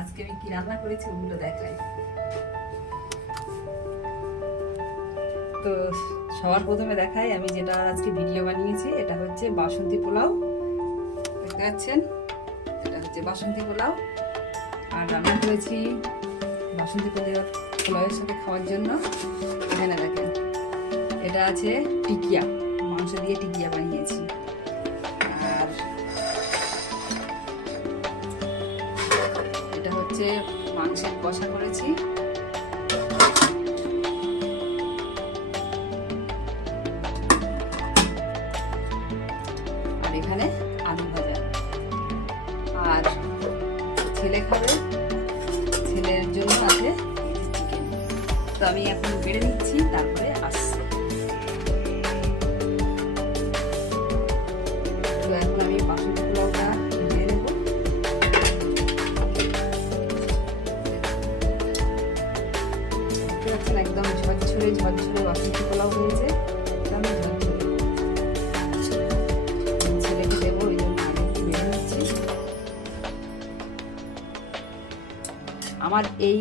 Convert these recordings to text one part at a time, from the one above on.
আজকে আমি কি রান্না করেছি ওগুলো দেখাই। তো সবার প্রথমে দেখাই, আমি যেটা আজকে ভিডিও বানিয়েছি, এটা হচ্ছে বাসন্তী পোলাও। দেখতে এটা হচ্ছে বাসন্তী পোলাও। আর রান্না করেছি বাসন্তী পোলাও পোলাওয়ের সাথে খাওয়ার জন্য। এখানে দেখেন, এটা আছে টিকিয়া, মাংস দিয়ে টিকিয়া বানিয়েছি। হচ্ছে মাংসের কষা করেছি। আর এখানে আলু ভাজা। আর ছেলে খাবে, ছেলের জন্য আছে চিকেন তো আমি এখন বেড়ে নিচ্ছি, তারপরে ঝরঝরে ঝরঝরে বাসন্তী পোলাও হয়েছে। একদম ঝরঝরে ছেলেকে দেবো আমার এই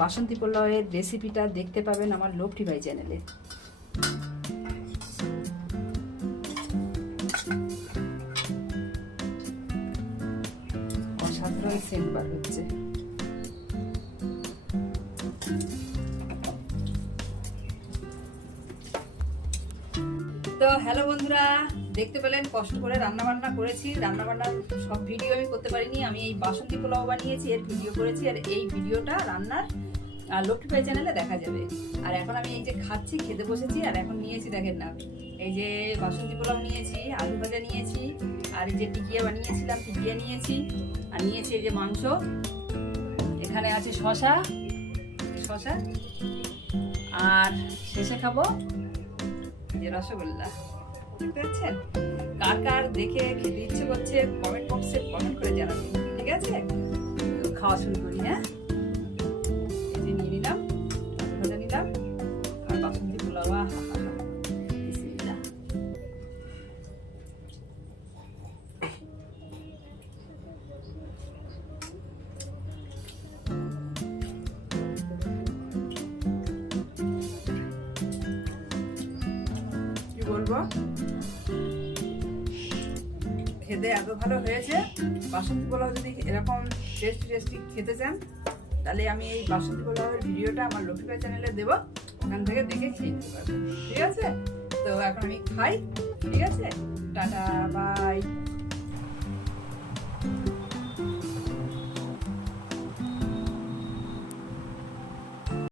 বাসন্তী পোলাওয়ের রেসিপিটা দেখতে পাবেন আমার লোকটি ভাই চ্যানেলে অসাধারণ সেন্ট হচ্ছে। তো হ্যালো বন্ধুরা, দেখতে পেলেন কষ্ট করে রান্না বান্না করেছি। রান্না বান্নার সব ভিডিও আমি করতে পারিনি। আমি এই বাসন্তী পোলাও বানিয়েছি, এর ভিডিও করেছি, আর এই ভিডিওটা রান্নার আর লক্ষ্মীপাই চ্যানেলে দেখা যাবে। আর এখন আমি এই যে খাচ্ছি, খেতে বসেছি, আর এখন নিয়েছি দেখেন না এই যে বাসন্তী পোলাও নিয়েছি, আলু ভাজা নিয়েছি, আর এই যে টিকিয়া বানিয়েছিলাম, টিকিয়া নিয়েছি, আর নিয়েছি এই যে মাংস। এখানে আছে শশা শশা আর শেষে খাব যে রসগোল্লা। দেখতে পাচ্ছেন? কার কার দেখে খেতে ইচ্ছে করছে কমেন্ট বক্সে কমেন্ট করে জানাবেন, ঠিক আছে? খাওয়া শুরু করি হ্যাঁ? কি বলব? খেতে এত ভালো হয়েছে। বাসন্তী পোলাও যদি এরকম টেস্টি টেস্টি খেতে চান, তাহলে আমি এই বাসন্তী পোলাওয়ের ভিডিওটা আমার লক্ষ্মীপাই চ্যানেলে দেবো। ওখান থেকে দেখে খেয়ে নিতে পারবেন। ঠিক আছে? তো এখন আমি খাই। ঠিক আছে? Tata bye